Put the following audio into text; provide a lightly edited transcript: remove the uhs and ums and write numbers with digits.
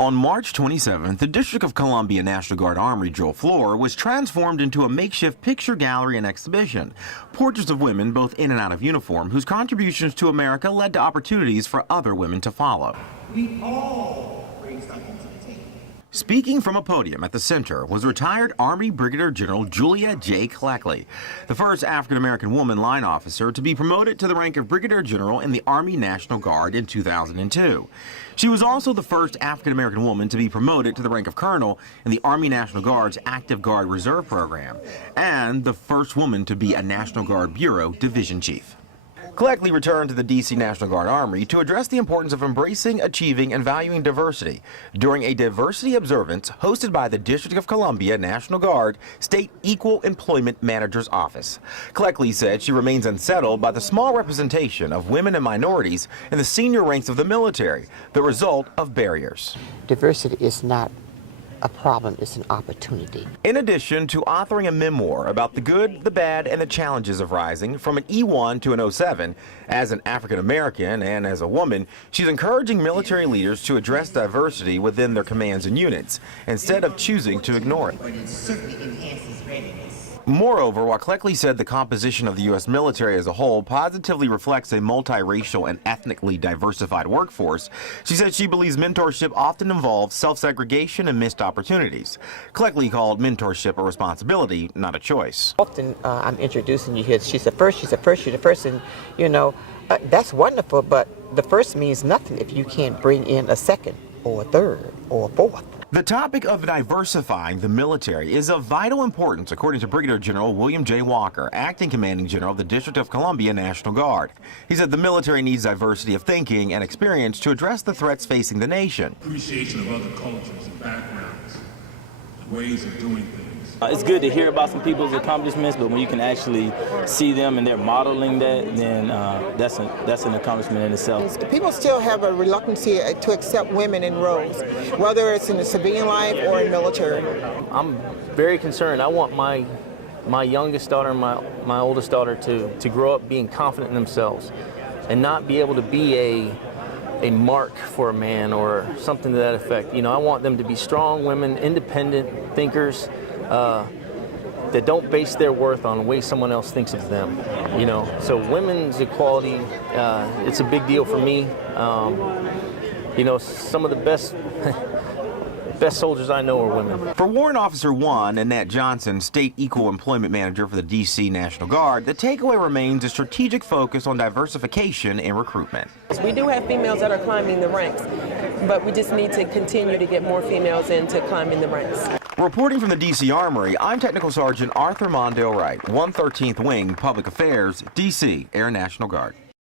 On March 27th, the District of Columbia National Guard Armory drill floor was transformed into a makeshift picture gallery and exhibition. Portraits of women, both in and out of uniform, whose contributions to America led to opportunities for other women to follow. We all bring something to the table. Speaking from a podium at the center was retired Army Brigadier General Julia J. Cleckley, the first African-American woman line officer to be promoted to the rank of Brigadier General in the Army National Guard in 2002. She was also the first African-American woman to be promoted to the rank of Colonel in the Army National Guard's Active Guard Reserve Program, and the first woman to be a National Guard Bureau Division Chief. Cleckley returned to the D.C. National Guard Armory to address the importance of embracing, achieving, and valuing diversity during a Diversity Observance hosted by the District of Columbia National Guard State Equal Employment Manager's Office. Cleckley said she remains unsettled by the small representation of women and minorities in the senior ranks of the military, the result of barriers. Diversity is not a problem, it's an opportunity. In addition to authoring a memoir about the good, the bad, and the challenges of rising from an E1 to an 07, as an African American and as a woman, she's encouraging military leaders to address diversity within their commands and units, instead of choosing to ignore it. But it certainly enhances readiness. Moreover, while Cleckley said the composition of the U.S. military as a whole positively reflects a multiracial and ethnically diversified workforce, she said she believes mentorship often involves self-segregation and missed opportunities. Cleckley called mentorship a responsibility, not a choice. Often I'm introducing you here, she's the first, and you know, that's wonderful, but the first means nothing if you can't bring in a second or a third or a fourth. The topic of diversifying the military is of vital importance, according to Brigadier General William J. Walker, Acting Commanding General of the District of Columbia National Guard. He said the military needs diversity of thinking and experience to address the threats facing the nation. Appreciation of other cultures and backgrounds, ways of doing things. It's good to hear about some people's accomplishments, but when you can actually see them and they're modeling that, then that's an accomplishment in itself. People still have a reluctance to accept women in roles, whether it's in the civilian life or in military. I'm very concerned. I want my youngest daughter and my oldest daughter to grow up being confident in themselves and not be able to be a mark for a man or something to that effect. You know, I want them to be strong women, independent thinkers, that don't base their worth on the way someone else thinks of them, you know. So women's equality, it's a big deal for me. You know, some of the best soldiers I know are women. For Warrant Officer 1, Annette Johnson, State Equal Employment Manager for the D.C. National Guard, the takeaway remains a strategic focus on diversification in recruitment. We do have females that are climbing the ranks, but we just need to continue to get more females into climbing the ranks. Reporting from the D.C. Armory, I'm Technical Sergeant Arthur Mondale Wright, 113th Wing, Public Affairs, D.C. Air National Guard.